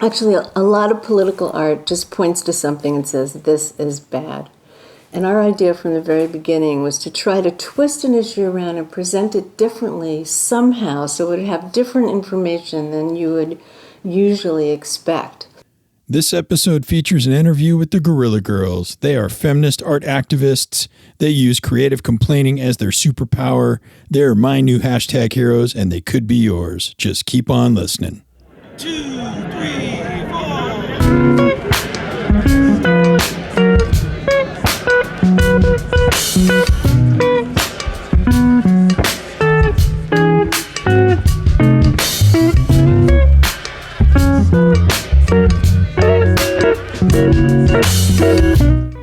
Actually, a lot of political art just points to something and says, this is bad. And our idea from the very beginning was to try to twist an issue around and present it differently somehow so it would have different information than you would usually expect. This episode features an interview with the Guerrilla Girls. They are feminist art activists. They use creative complaining as their superpower. They're my new hashtag heroes, and they could be yours. Just keep on listening. 2, 3, 4.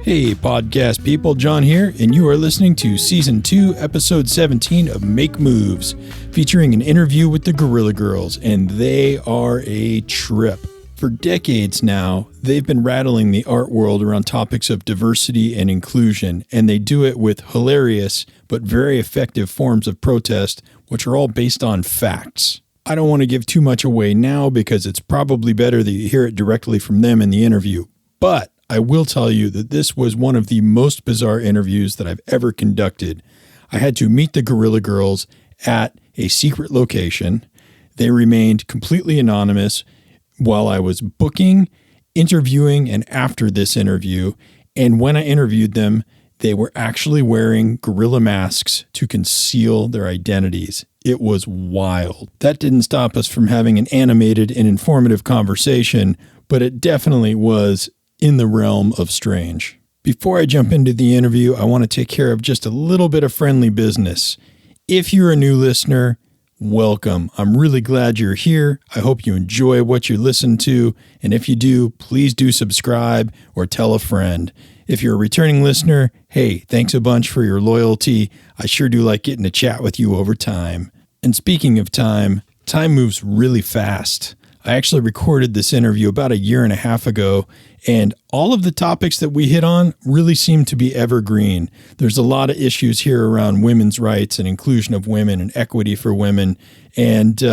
Hey, podcast people, John here, and you are listening to Season 2, Episode 17 of Make Moves, featuring an interview with the Guerrilla Girls, and they are a trip. For decades now, they've been rattling the art world around topics of diversity and inclusion, and they do it with hilarious but very effective forms of protest, which are all based on facts. I don't want to give too much away now because it's probably better that you hear it directly from them in the interview, but I will tell you that this was one of the most bizarre interviews that I've ever conducted. I had to meet the Guerrilla Girls at a secret location. They remained completely anonymous while I was booking, interviewing, and after this interview. And when I interviewed them, they were actually wearing gorilla masks to conceal their identities. It was wild. That didn't stop us from having an animated and informative conversation, but it definitely was in the realm of strange. Before I jump into the interview, I want to take care of just a little bit of friendly business. If you're a new listener, welcome. I'm really glad you're here. I hope you enjoy what you listen to. And if you do, please do subscribe or tell a friend. If you're a returning listener, hey, thanks a bunch for your loyalty. I sure do like getting to chat with you over time. And speaking of time moves really fast. I actually recorded this interview about a year and a half ago, and all of the topics that we hit on really seem to be evergreen. There's a lot of issues here around women's rights and inclusion of women and equity for women. And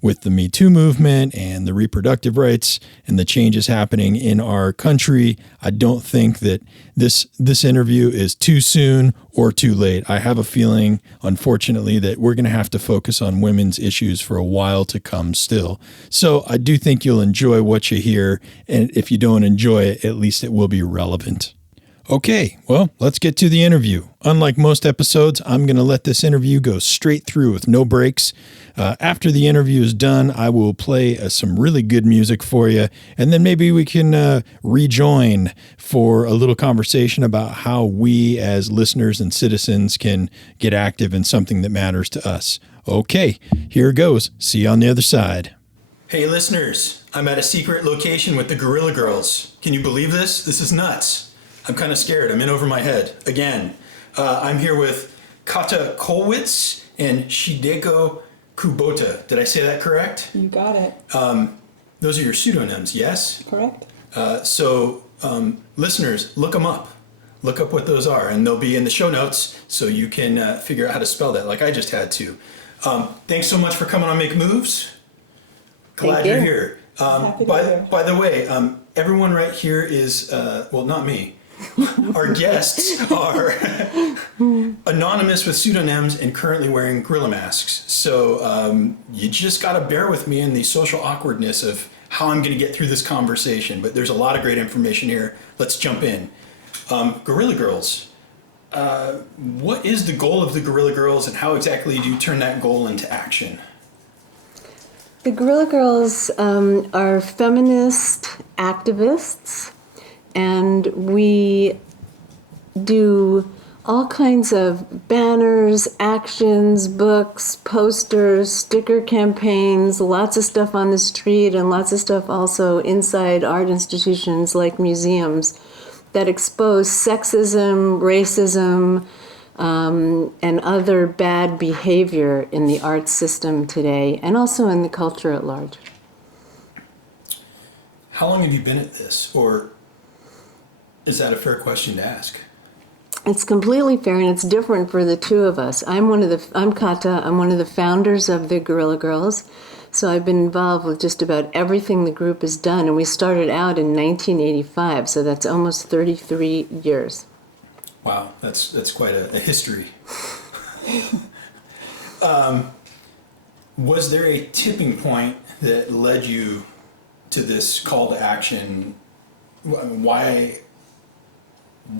with the Me Too movement and the reproductive rights and the changes happening in our country, I don't think that this interview is too soon or too late. I have a feeling, unfortunately, that we're going to have to focus on women's issues for a while to come still. So I do think you'll enjoy what you hear. And if you don't enjoy it, at least it will be relevant. Okay, well, let's get to the interview. Unlike most episodes, I'm going to let this interview go straight through with no breaks. After the interview is done, I will play some really good music for you, and then maybe we can rejoin for a little conversation about how we as listeners and citizens can get active in something that matters to us. Okay, here goes. See you on the other side. Hey, listeners, I'm at a secret location with the Guerrilla Girls. Can you believe this? This is nuts. I'm kind of scared. I'm in over my head again. I'm here with Kathe Kollwitz and Shigeko Kubota. Did I say that correct? You got it. Those are your pseudonyms, yes? Correct. So listeners, look them up. Look up what those are, and they'll be in the show notes so you can figure out how to spell that like I just had to. Thanks so much for coming on Make Moves. Glad you're here. By the way, everyone right here is, well, not me. Our guests are anonymous with pseudonyms and currently wearing gorilla masks. So you just got to bear with me in the social awkwardness of how I'm going to get through this conversation. But there's a lot of great information here. Let's jump in. Guerrilla Girls. What is the goal of the Guerrilla Girls, and how exactly do you turn that goal into action? The Guerrilla Girls are feminist activists, and we do all kinds of banners, actions, books, posters, sticker campaigns, lots of stuff on the street, and lots of stuff also inside art institutions like museums that expose sexism, racism, and other bad behavior in the art system today, and also in the culture at large. How long have you been at this, or is that a fair question to ask? It's completely fair, and it's different for the two of us. I'm Kathe. I'm one of the founders of the Guerrilla Girls. So I've been involved with just about everything the group has done, and we started out in 1985, so that's almost 33 years. Wow, that's quite a history. Was there a tipping point that led you to this call to action? Why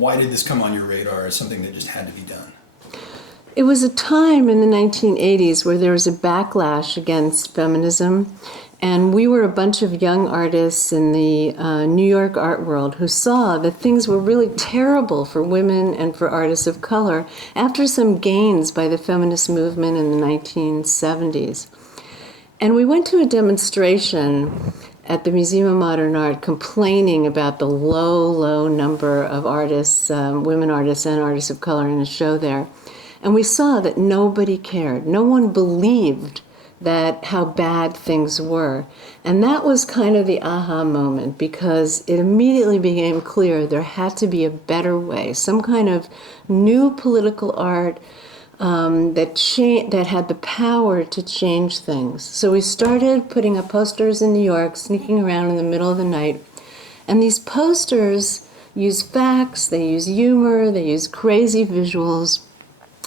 did this come on your radar as something that just had to be done? It was a time in the 1980s where there was a backlash against feminism, and we were a bunch of young artists in the New York art world who saw that things were really terrible for women and for artists of color after some gains by the feminist movement in the 1970s. And we went to a demonstration at the Museum of Modern Art complaining about the low number of artists, women artists and artists of color in a show there. And we saw that nobody cared. No one believed that how bad things were. And that was kind of the aha moment, because it immediately became clear there had to be a better way, some kind of new political art that had the power to change things. So we started putting up posters in New York, sneaking around in the middle of the night. And these posters use facts, they use humor, they use crazy visuals.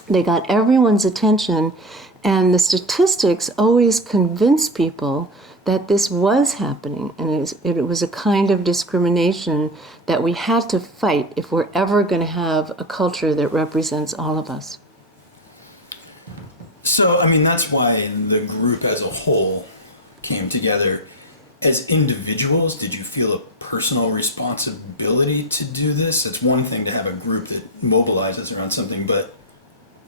They got everyone's attention, and the statistics always convinced people that this was happening, and it was a kind of discrimination that we had to fight if we're ever going to have a culture that represents all of us. So, I mean, that's why the group as a whole came together. As individuals, did you feel a personal responsibility to do this? It's one thing to have a group that mobilizes around something, but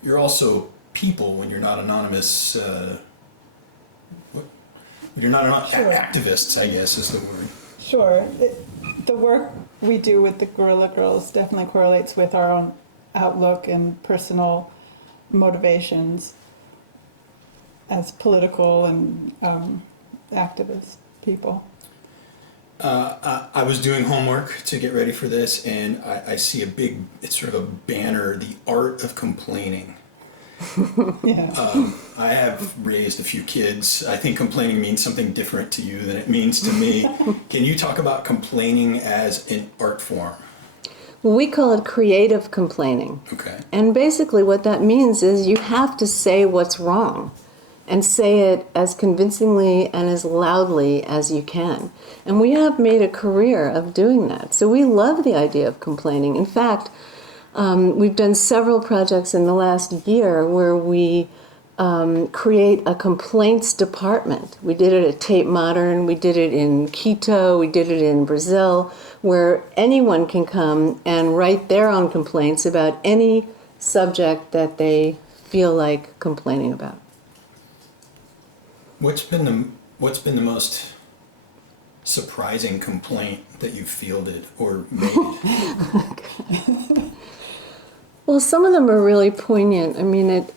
you're also people when you're not anonymous. You're not Sure. activists, I guess is the word. Sure. The work we do with the Guerrilla Girls definitely correlates with our own outlook and personal motivations as political and activist people. I was doing homework to get ready for this, and I see it's sort of a banner, the art of complaining. Yeah. I have raised a few kids. I think complaining means something different to you than it means to me. Can you talk about complaining as an art form? Well, we call it creative complaining. Okay. And basically what that means is you have to say what's wrong and say it as convincingly and as loudly as you can. And we have made a career of doing that. So we love the idea of complaining. In fact, we've done several projects in the last year where we create a complaints department. We did it at Tate Modern, we did it in Quito, we did it in Brazil, where anyone can come and write their own complaints about any subject that they feel like complaining about. What's been the most surprising complaint that you've fielded or made? Well, some of them are really poignant. I mean,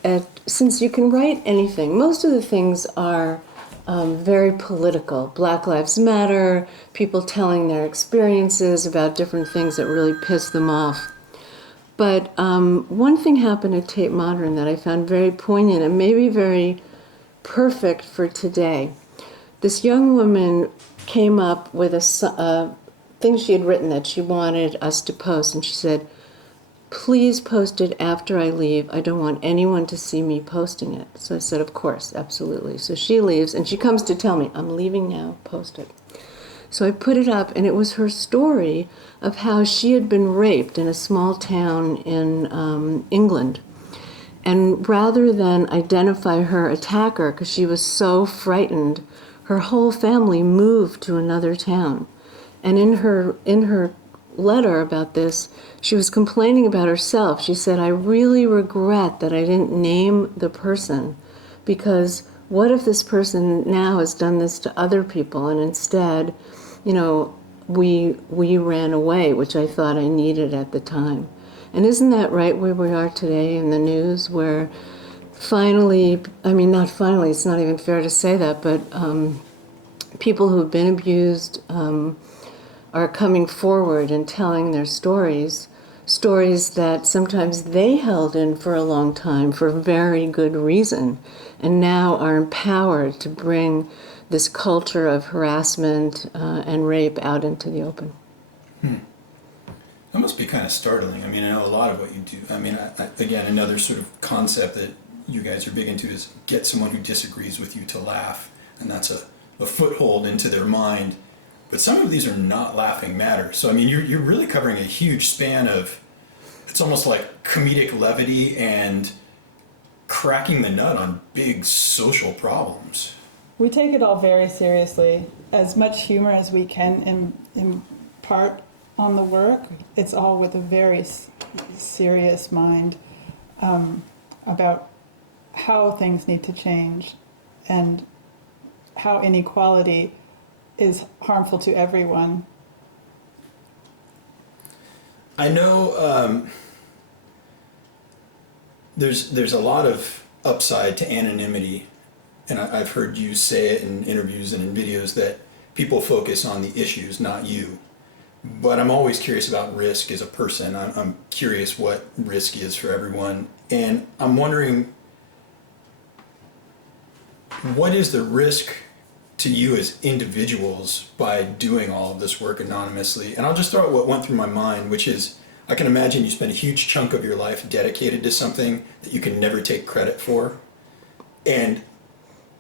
since you can write anything, most of the things are very political. Black Lives Matter, people telling their experiences about different things that really piss them off. But one thing happened at Tate Modern that I found very poignant and maybe very perfect for today. This young woman came up with a thing she had written that she wanted us to post, and she said, "Please post it after I leave. I don't want anyone to see me posting it." So I said, "Of course, absolutely." So she leaves, and she comes to tell me, "I'm leaving now, post it." So I put it up, and it was her story of how she had been raped in a small town in England. And rather than identify her attacker, because she was so frightened, her whole family moved to another town. And in her letter about this, she was complaining about herself. She said, "I really regret that I didn't name the person, because what if this person now has done this to other people, and instead, we ran away, which I thought I needed at the time." And isn't that right where we are today in the news, where finally, not finally, it's not even fair to say that, but people who've been abused are coming forward and telling their stories that sometimes they held in for a long time for very good reason, and now are empowered to bring this culture of harassment and rape out into the open. That must be kind of startling. I mean, I know a lot of what you do. I mean, again, another sort of concept that you guys are big into is get someone who disagrees with you to laugh, and that's a foothold into their mind. But some of these are not laughing matters. So, I mean, you're really covering a huge span of, it's almost like comedic levity and cracking the nut on big social problems. We take it all very seriously. As much humor as we can impart on the work, it's all with a very serious mind about how things need to change and how inequality is harmful to everyone. I know there's a lot of upside to anonymity, and I've heard you say it in interviews and in videos that people focus on the issues, not you. But I'm always curious about risk as a person. I'm curious what risk is for everyone, and I'm wondering, what is the risk to you as individuals by doing all of this work anonymously? And I'll just throw out what went through my mind, which is, I can imagine you spend a huge chunk of your life dedicated to something that you can never take credit for. And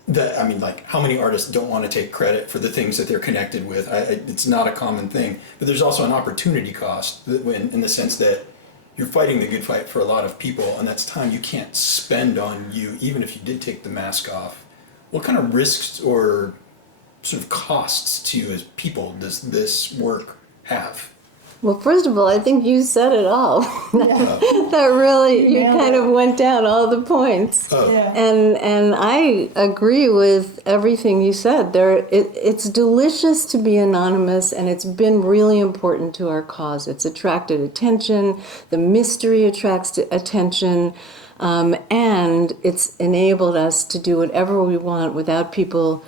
I mean, like, how many artists don't want to take credit for the things that they're connected with? It's not a common thing. But there's also an opportunity cost in the sense that you're fighting the good fight for a lot of people, and that's time you can't spend on you, even if you did take the mask off. What kind of risks or sort of costs to you as people does this work have? Well, first of all, I think you said it all. Yeah. That really, you nailed kind it. of went down all the points. Oh. Yeah. And I agree with everything you said. It's delicious to be anonymous, and it's been really important to our cause. It's attracted attention. The mystery attracts attention. And it's enabled us to do whatever we want without people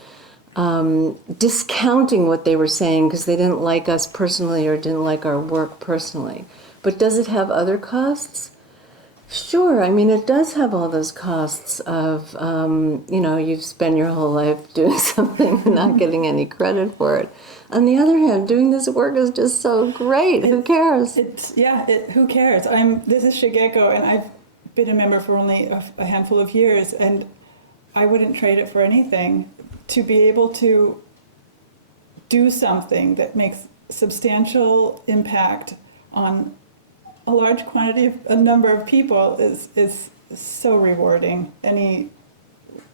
discounting what they were saying because they didn't like us personally or didn't like our work personally. But does it have other costs? Sure. I mean, it does have all those costs of, you've spent your whole life doing something and not getting any credit for it. On the other hand, doing this work is just so great. Who cares? Who cares? This is Shigeko, and I've been a member for only a handful of years, and I wouldn't trade it for anything. To be able to do something that makes substantial impact on a number of people is so rewarding. Any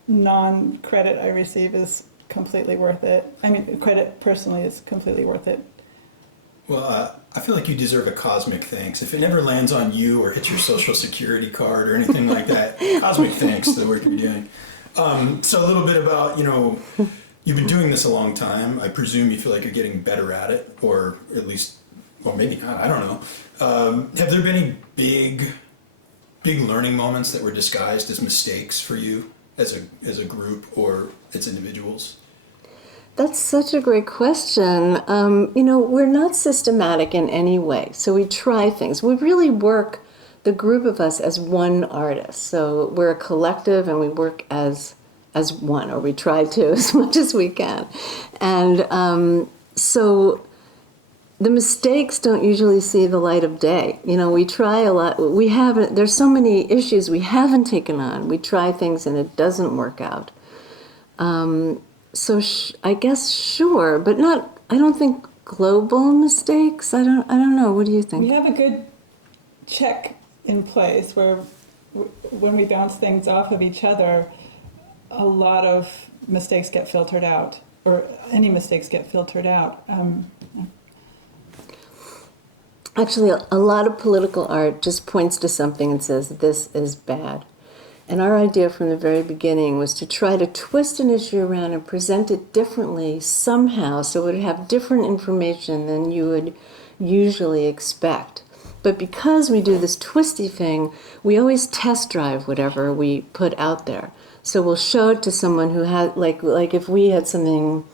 non-credit I receive is completely worth it. I mean, credit personally is completely worth it. Well, I feel like you deserve a cosmic thanks. If it never lands on you or hits your social security card or anything like that, cosmic thanks to the work you're doing. So a little bit about, you've been doing this a long time. I presume you feel like you're getting better at it, or at least, well, maybe not, I don't know. Have there been any big learning moments that were disguised as mistakes for you as a group or as individuals? That's such a great question. We're not systematic in any way, so we try things. We really work, the group of us, as one artist. So we're a collective and we work as one, or we try to as much as we can. And so the mistakes don't usually see the light of day. We try a lot. There's so many issues we haven't taken on. We try things and it doesn't work out. So I guess sure, but not. I don't think global mistakes. I don't know. What do you think? We have a good check in place where when we bounce things off of each other, a lot of mistakes get filtered out, or any mistakes get filtered out. Actually, a lot of political art just points to something and says, this is bad. And our idea from the very beginning was to try to twist an issue around and present it differently somehow, so it would have different information than you would usually expect. But because we do this twisty thing, we always test drive whatever we put out there. So we'll show it to someone who had, like if we had something,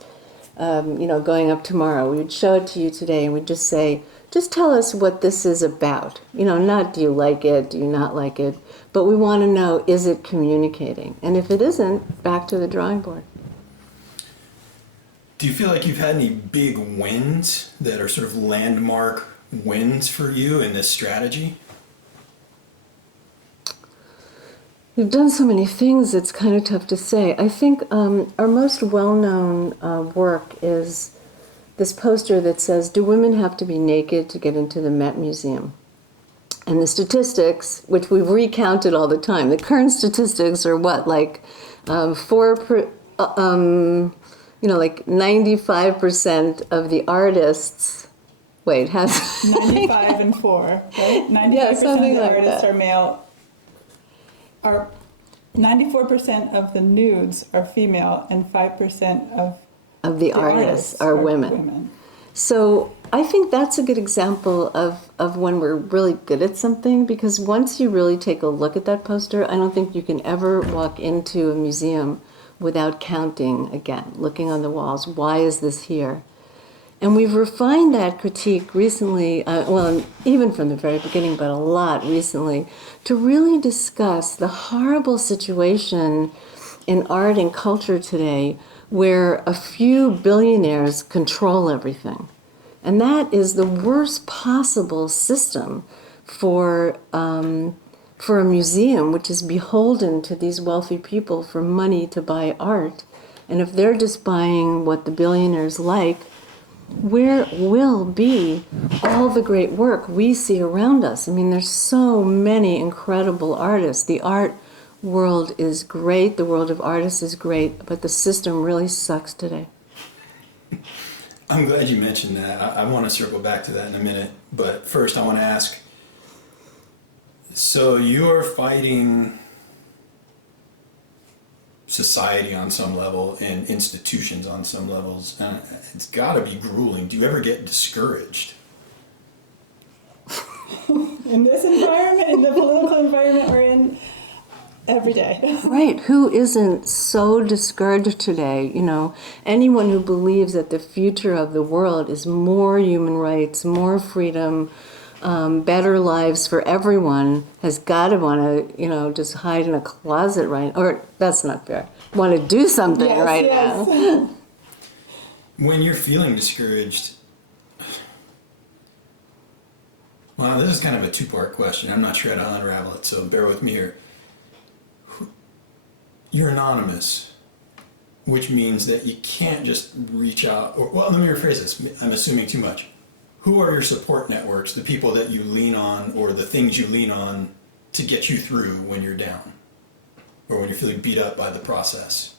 going up tomorrow, we would show it to you today and we'd just say, just tell us what this is about. Not do you like it, do you not like it, but we want to know, is it communicating? And if it isn't, back to the drawing board. Do you feel like you've had any big wins that are sort of landmark wins for you in this strategy? We've done so many things, it's kind of tough to say. I think our most well-known work is this poster that says, "Do women have to be naked to get into the Met Museum?" And the statistics, which we've recounted all the time, the current statistics are what, like like 95% of the artists, has 95 and 4, right? 95% Yeah, of something the like artists that. are male. 94% of the nudes are female, and 5% of the artists are women. So I think that's a good example of when we're really good at something, because once you really take a look at that poster, I don't think you can ever walk into a museum without counting again, looking on the walls, why is this here? And we've refined that critique recently, even from the very beginning, but a lot recently, to really discuss the horrible situation in art and culture today where a few billionaires control everything. And that is the worst possible system for a museum, which is beholden to these wealthy people for money to buy art. And if they're just buying what the billionaires like, where will be all the great work we see around us? I mean, there's so many incredible artists. The art world is great, the world of artists is great, but the system really sucks today. I'm glad you mentioned that. I want to circle back to that in a minute, but first I want to ask, so you're fighting society on some level and institutions on some levels, and it's got to be grueling. Do you ever get discouraged? In this environment, in the political environment we're in, every day. Right. Who isn't so discouraged today? Anyone who believes that the future of the world is more human rights, more freedom, better lives for everyone has got to want to, just hide in a closet or that's not fair. Want to do something now. When you're feeling discouraged, well, this is kind of a two-part question. I'm not sure how to unravel it, so bear with me here. You're anonymous, which means that you can't just reach out, let me rephrase this. I'm assuming too much. Who are your support networks, the people that you lean on or the things you lean on to get you through when you're down or when you're feeling beat up by the process?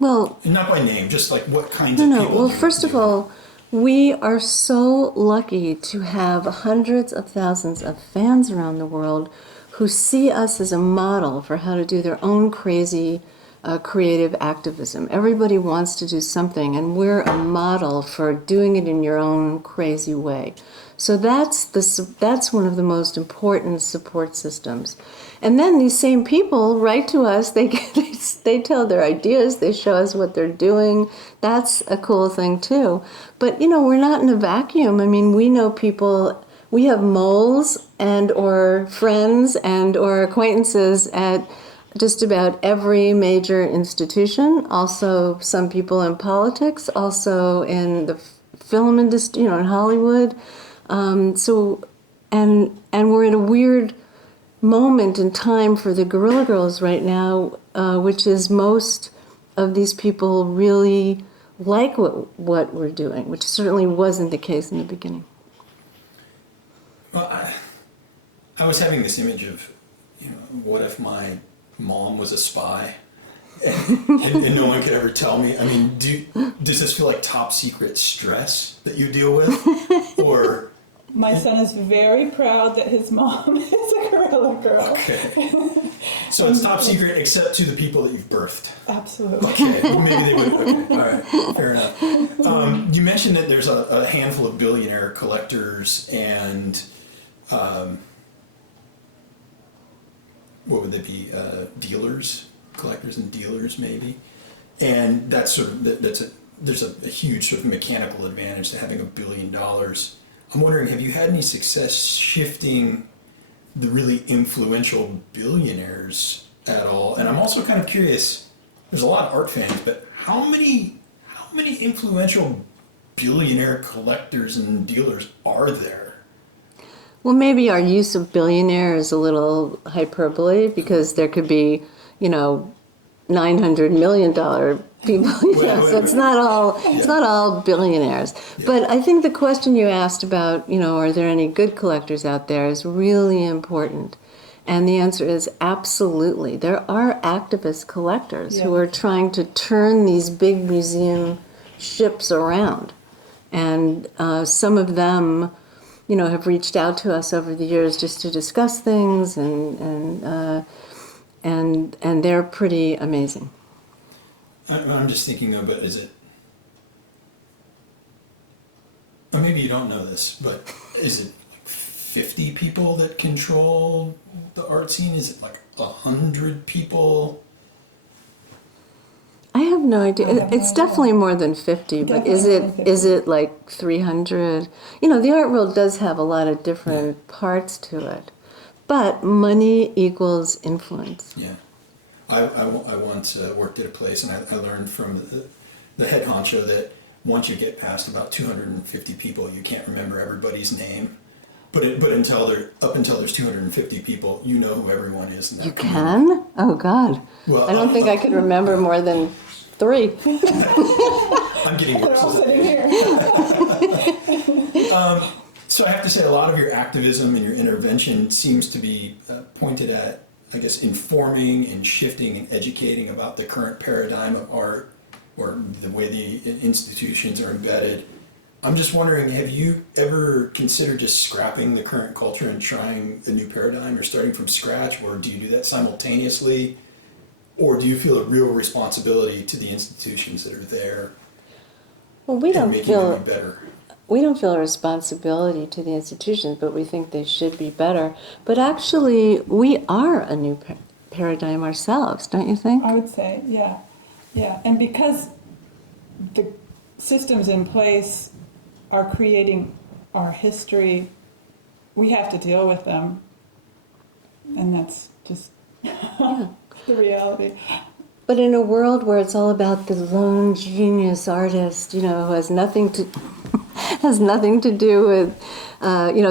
Well, and not by name, just like what kinds of people. Well, first of all, we are so lucky to have hundreds of thousands of fans around the world who see us as a model for how to do their own crazy creative activism. Everybody wants to do something, and we're a model for doing it in your own crazy way. So that's one of the most important support systems. And then these same people write to us, they tell their ideas, they show us what they're doing. That's a cool thing too. But we're not in a vacuum. I mean, we know people, we have moles and or friends and or acquaintances at just about every major institution, also some people in politics, also in the film industry, in Hollywood. And we're in a weird moment in time for the Guerrilla Girls right now, which is most of these people really like what we're doing, which certainly wasn't the case in the beginning. Well, I was having this image of, what if my mom was a spy and no one could ever tell me? I mean, does this feel like top secret stress that you deal with? Or my son is very proud that his mom is a Guerrilla Girl. Okay. So it's top secret except to the people that you've birthed. Absolutely. Okay. Well, maybe they would. Okay. All right. Fair enough. You mentioned that there's a handful of billionaire collectors and what would they be? Dealers, collectors and dealers, maybe. And that's sort of there's a huge sort of mechanical advantage to having $1 billion. I'm wondering, have you had any success shifting the really influential billionaires at all? And I'm also kind of curious, there's a lot of art fans, but how many how many influential billionaire collectors and dealers are there? Well, maybe our use of billionaire is a little hyperbole because there could be, $900 million people. So it's not all billionaires. Yeah. But I think the question you asked about, are there any good collectors out there is really important. And the answer is absolutely. There are activist collectors who are trying to turn these big museum ships around. And some of them, have reached out to us over the years just to discuss things, and they're pretty amazing. I'm just thinking of it, is it, or maybe you don't know this, but is it 50 people that control the art scene? Is it like 100 people? I have no idea. I have no It's idea. definitely more than 50, but is Definitely it like 300? The art world does have a lot of different parts to it. But money equals influence. Yeah. I once worked at a place, and I learned from the head honcho that once you get past about 250 people, you can't remember everybody's name. But until there's 250 people, you know who everyone is in that You community. can? Oh, God. Well, I don't think I could remember more than 3. I'm getting They're all worse. sitting here. So I have to say, a lot of your activism and your intervention seems to be pointed at, I guess, informing and shifting and educating about the current paradigm of art or the way the institutions are embedded. I'm just wondering, have you ever considered just scrapping the current culture and trying a new paradigm or starting from scratch, or do you do that simultaneously? Or do you feel a real responsibility to the institutions that are there Well, we and don't making them feel be better? we don't feel a responsibility to the institutions, but we think they should be better. But actually, we are a new paradigm ourselves, don't you think? I would say, yeah. And because the systems in place are creating our history, we have to deal with them. And that's just the reality. But in a world where it's all about the lone genius artist, who has nothing to do with,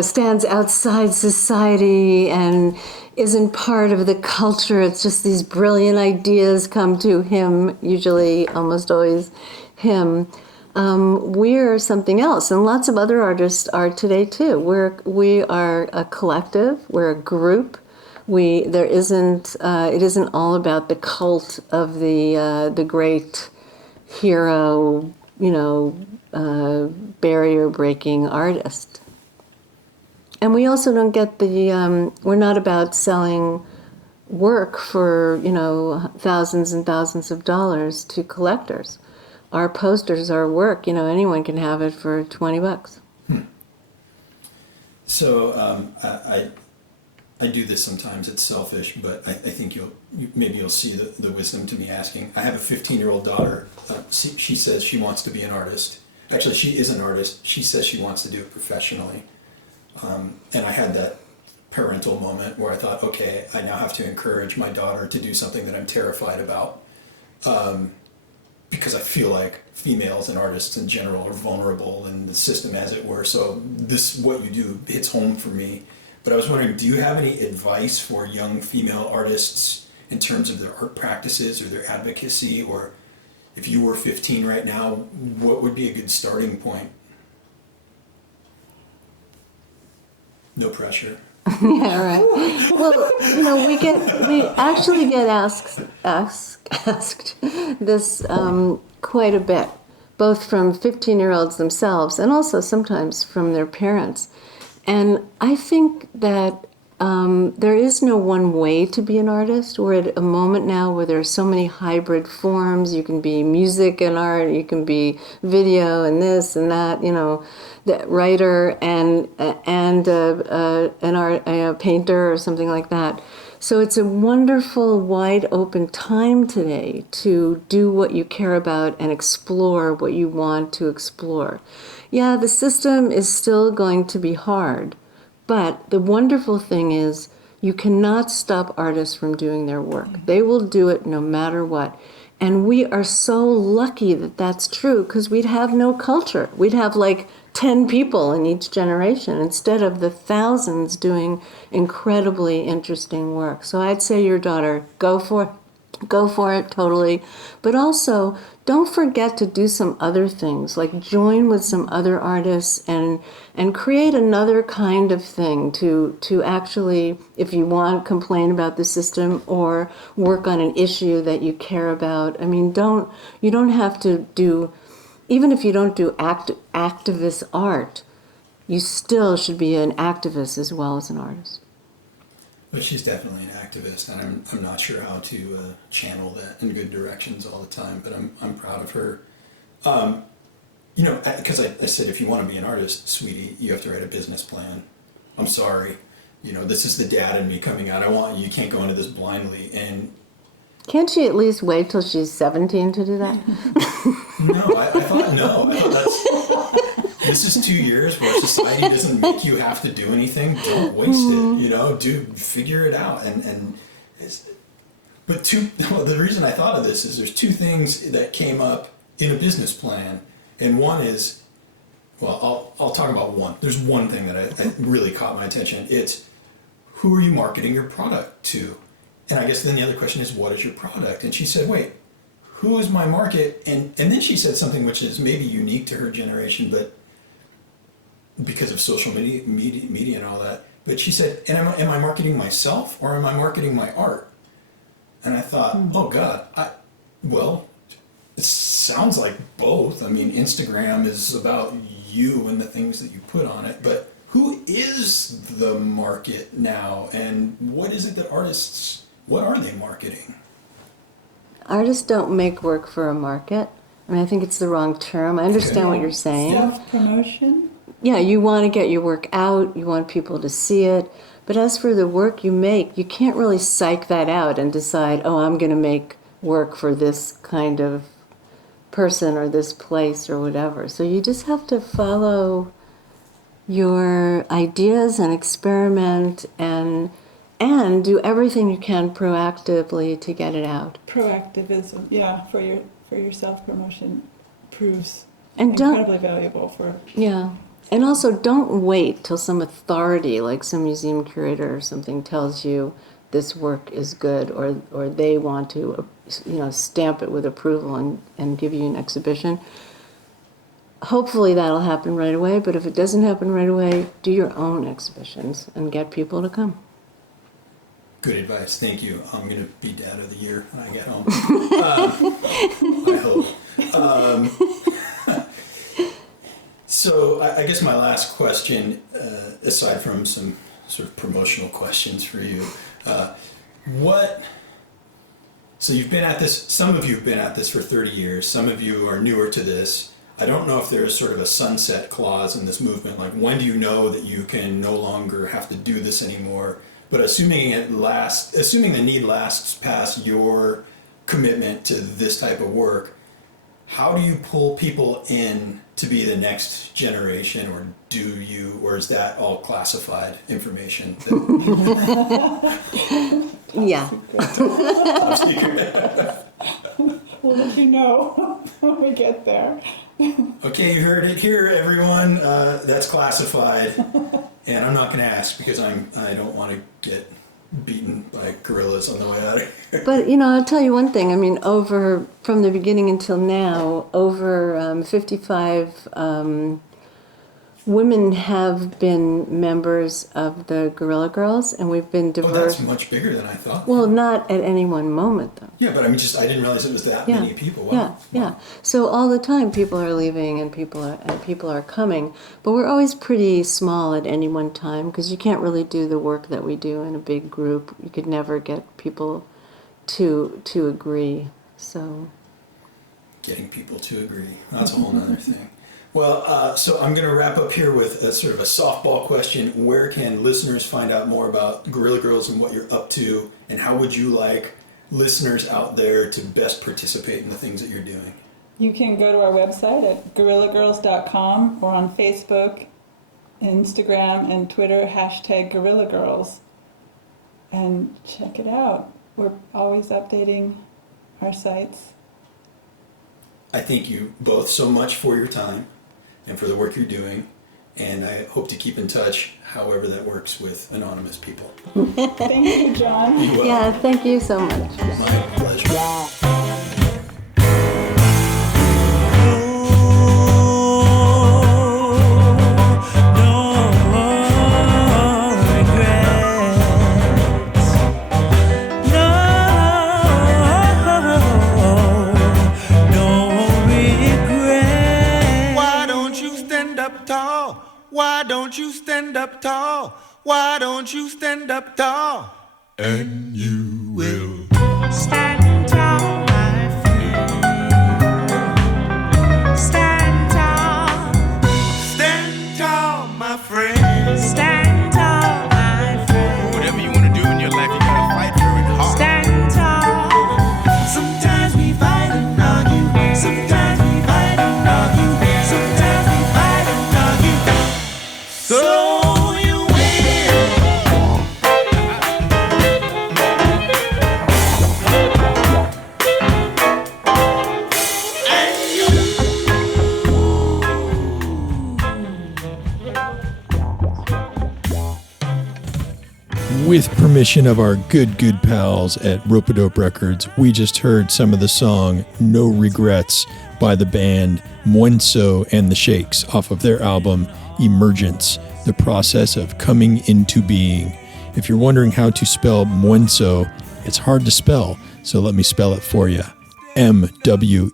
stands outside society and isn't part of the culture. It's just these brilliant ideas come to him, usually, almost always him. We're something else, and lots of other artists are today too. We are a collective. We're a group. It isn't all about the cult of the great hero, barrier breaking artist. And we also don't get we're not about selling work for, thousands and thousands of dollars to collectors. Our posters, our work, anyone can have it for $20. So I do this sometimes. It's selfish, but I think you'll see the wisdom to me asking. I have a 15-year-old daughter. She says she wants to be an artist. Actually, she is an artist. She says she wants to do it professionally. And I had that parental moment where I thought, okay, I now have to encourage my daughter to do something that I'm terrified about. Because I feel like females and artists in general are vulnerable in the system, as it were. So what you do hits home for me. But I was wondering, do you have any advice for young female artists in terms of their art practices or their advocacy? Or if you were 15 right now, what would be a good starting point? No pressure. Yeah, right. Well, we actually get asked this quite a bit, both from 15-year-olds themselves and also sometimes from their parents. And I think that there is no one way to be an artist. We're at a moment now where there are so many hybrid forms. You can be music and art, you can be video and this and that, the writer and an art, a painter or something like that. So it's a wonderful, wide open time today to do what you care about and explore what you want to explore. Yeah, the system is still going to be hard, but the wonderful thing is you cannot stop artists from doing their work. They will do it no matter what. And we are so lucky that that's true, because we'd have no culture. We'd have like 10 people in each generation instead of the thousands doing incredibly interesting work. So I'd say your daughter, go for it totally. But also, don't forget to do some other things, like join with some other artists and create another kind of thing to actually, if you want, complain about the system or work on an issue that you care about. I mean, you don't have to do, even if you don't do activist art, you still should be an activist as well as an artist. But she's definitely an activist, and I'm not sure how to channel that in good directions all the time, but I'm proud of her. You know, because I said, if you want to be an artist, sweetie, you have to write a business plan. I'm sorry. You know, this is the dad in me coming out. You can't go into this blindly. And can't she at least wait till she's 17 to do that? I thought this is 2 years where society doesn't make you have to do anything. Don't waste it, you know, figure it out. But the reason I thought of this is there's two things that came up in a business plan. And one is, well, I'll talk about one. There's one thing that I really caught my attention. It's, who are you marketing your product to? And I guess then the other question is, what is your product? And she said, wait, who is my market? And then she said something which is maybe unique to her generation, but because of social media and all that. But she said, and am I marketing myself or am I marketing my art? And I thought, oh God, well, it sounds like both. I mean, Instagram is about you and the things that you put on it, but who is the market now, and what is it that what are they marketing? Artists don't make work for a market. I mean, I think it's the wrong term. I understand what you're saying. Self-promotion? Yeah, you want to get your work out, you want people to see it, but as for the work you make, you can't really psych that out and decide, oh, I'm going to make work for this kind of person or this place or whatever. So you just have to follow your ideas and experiment and do everything you can proactively to get it out. Proactivism, yeah, for your self-promotion proves And incredibly valuable for... Yeah. And also, don't wait till some authority, like some museum curator or something, tells you this work is good, or they want to, stamp it with approval and give you an exhibition. Hopefully that'll happen right away, but if it doesn't happen right away, do your own exhibitions and get people to come. Good advice. Thank you. I'm going to be Dad of the Year when I get home. I hope. So I guess my last question, aside from some sort of promotional questions for you, so you've been at this, some of you have been at this for 30 years, some of you are newer to this. I don't know if there's sort of a sunset clause in this movement, like when do you know that you can no longer have to do this anymore? But assuming the need lasts past your commitment to this type of work, how do you pull people in to be the next generation, or is that all classified information? Yeah. Top secret. We'll let you know when we get there. Okay, you heard it here, everyone. That's classified, and I'm not going to ask because I don't want to get beaten by gorillas on the way out of here. But, I'll tell you one thing. I mean, from the beginning until now, over 55 women have been members of the Guerrilla Girls, and we've been diverse. Oh, that's much bigger than I thought. Well, not at any one moment, though. Yeah, but I didn't realize it was that many people. Wow. Yeah. So all the time, people are leaving and people are coming, but we're always pretty small at any one time because you can't really do the work that we do in a big group. You could never get people to agree. So getting people to agree, that's a whole other thing. Well, so I'm going to wrap up here with a sort of a softball question. Where can listeners find out more about Guerrilla Girls and what you're up to, and how would you like listeners out there to best participate in the things that you're doing? You can go to our website at guerrillagirls.com or on Facebook, Instagram, and Twitter, #GuerrillaGirls, and check it out. We're always updating our sites I thank you both so much for your time and for the work you're doing. And I hope to keep in touch, however that works, with anonymous people. Thank you, John. Yeah, thank you so much. My pleasure. Why don't you stand up tall? Why don't you stand up tall? And you will stand tall, my friend. Stand tall. Stand tall, my friend. Stand tall, my friend. Whatever you want to do in your life, you gotta fight for it hard. Stand tall. Sometimes we fight and argue. Sometimes we fight and argue. Sometimes we fight and argue. So you win. And you. With permission of our good pals at Rope-A-Dope Records, we just heard some of the song No Regrets by the band Mwenso and the Shakes off of their album Emergence, the process of coming into being. If you're wondering how to spell Mwenso, it's hard to spell, so let me spell it for you. M-W-E-N-S-O,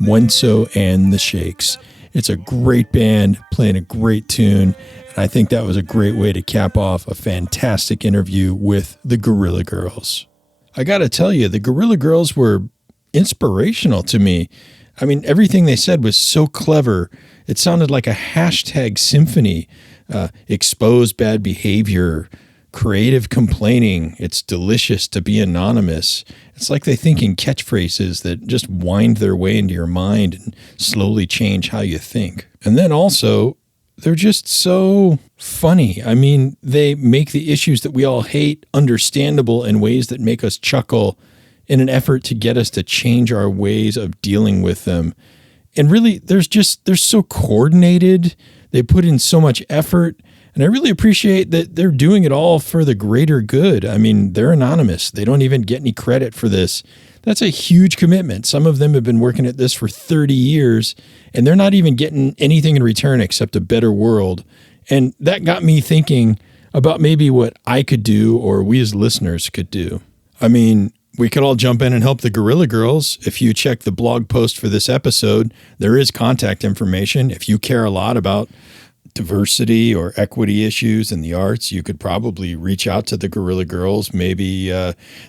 Mwenso and the Shakes. It's a great band playing a great tune, and I think that was a great way to cap off a fantastic interview with the Guerrilla Girls. I gotta tell you, the Guerrilla Girls were inspirational to me. I mean, everything they said was so clever. It sounded like a hashtag symphony. Expose bad behavior, creative complaining. It's delicious to be anonymous. It's like they think in catchphrases that just wind their way into your mind and slowly change how you think. And then also, they're just so funny. I mean, they make the issues that we all hate understandable in ways that make us chuckle in an effort to get us to change our ways of dealing with them. And really, they're so coordinated. They put in so much effort. And I really appreciate that they're doing it all for the greater good. I mean, they're anonymous. They don't even get any credit for this. That's a huge commitment. Some of them have been working at this for 30 years, and they're not even getting anything in return except a better world. And that got me thinking about maybe what I could do or we as listeners could do. I mean, we could all jump in and help the Guerrilla Girls. If you check the blog post for this episode, there is contact information. If you care a lot about diversity or equity issues in the arts, you could probably reach out to the Guerrilla Girls. Maybe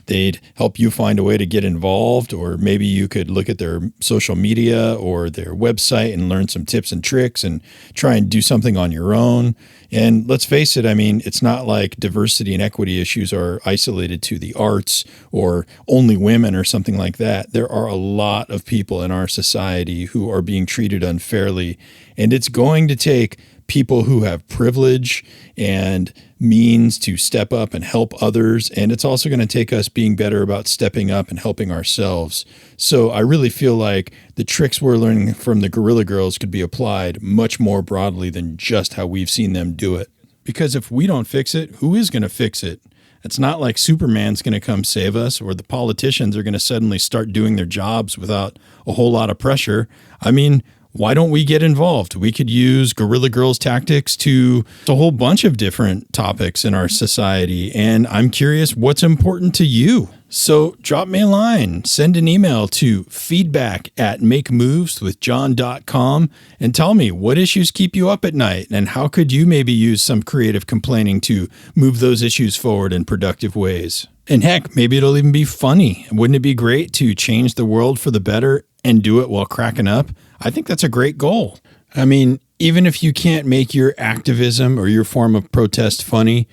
they'd help you find a way to get involved, or maybe you could look at their social media or their website and learn some tips and tricks and try and do something on your own. And let's face it, I mean, it's not like diversity and equity issues are isolated to the arts or only women or something like that. There are a lot of people in our society who are being treated unfairly, and it's going to take people who have privilege and means to step up and help others. And it's also going to take us being better about stepping up and helping ourselves. So I really feel like the tricks we're learning from the Guerrilla Girls could be applied much more broadly than just how we've seen them do it. Because if we don't fix it, who is going to fix it? It's not like Superman's going to come save us, or the politicians are going to suddenly start doing their jobs without a whole lot of pressure. I mean, why don't we get involved? We could use Guerrilla Girls tactics to a whole bunch of different topics in our society. And I'm curious what's important to you. So drop me a line, send an email to feedback@makemoveswithjohn.com and tell me what issues keep you up at night and how could you maybe use some creative complaining to move those issues forward in productive ways. And heck, maybe it'll even be funny. Wouldn't it be great to change the world for the better and do it while cracking up? I think that's a great goal. I mean, even if you can't make your activism or your form of protest funny,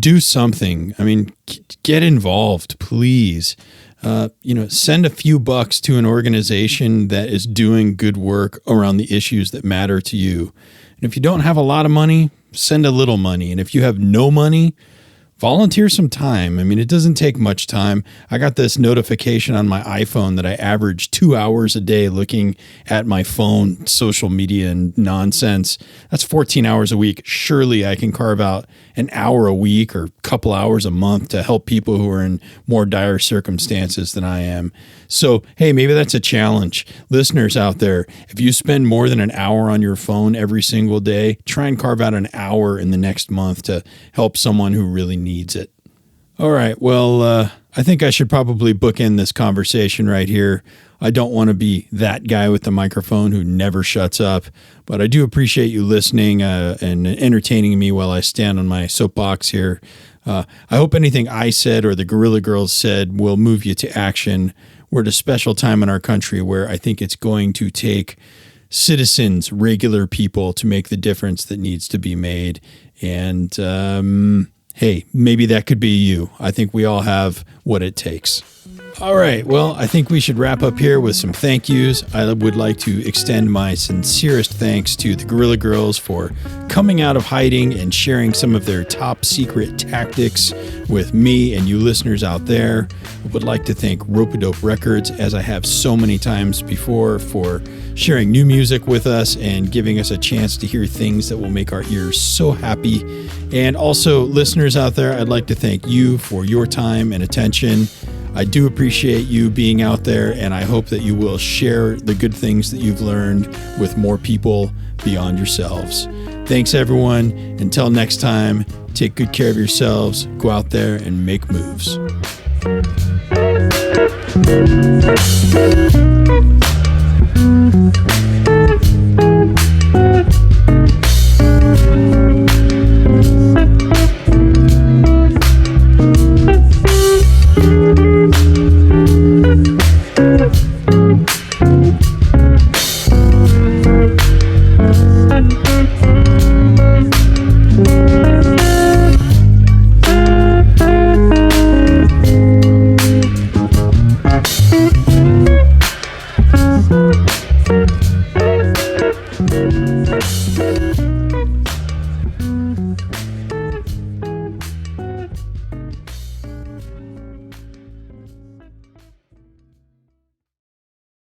do something. I mean, get involved, please. Send a few bucks to an organization that is doing good work around the issues that matter to you. And if you don't have a lot of money, send a little money. And if you have no money, volunteer some time. I mean, it doesn't take much time. I got this notification on my iPhone that I average 2 hours a day looking at my phone, social media and nonsense. That's 14 hours a week. Surely I can carve out an hour a week or a couple hours a month to help people who are in more dire circumstances than I am. So, hey, maybe that's a challenge. Listeners out there, if you spend more than an hour on your phone every single day, try and carve out an hour in the next month to help someone who really needs it. All right. Well, I think I should probably bookend this conversation right here. I don't want to be that guy with the microphone who never shuts up, but I do appreciate you listening and entertaining me while I stand on my soapbox here. I hope anything I said or the Guerrilla Girls said will move you to action. We're at a special time in our country where I think it's going to take citizens, regular people, to make the difference that needs to be made. And hey, maybe that could be you. I think we all have what it takes. All right. Well, I think we should wrap up here with some thank yous. I would like to extend my sincerest thanks to the Guerrilla Girls for coming out of hiding and sharing some of their top secret tactics with me and you listeners out there. I would like to thank Rope-A-Dope Records, as I have so many times before, for sharing new music with us and giving us a chance to hear things that will make our ears so happy. And also, listeners out there, I'd like to thank you for your time and attention. I do appreciate you being out there, and I hope that you will share the good things that you've learned with more people beyond yourselves. Thanks, everyone. Until next time, take good care of yourselves. Go out there and make moves.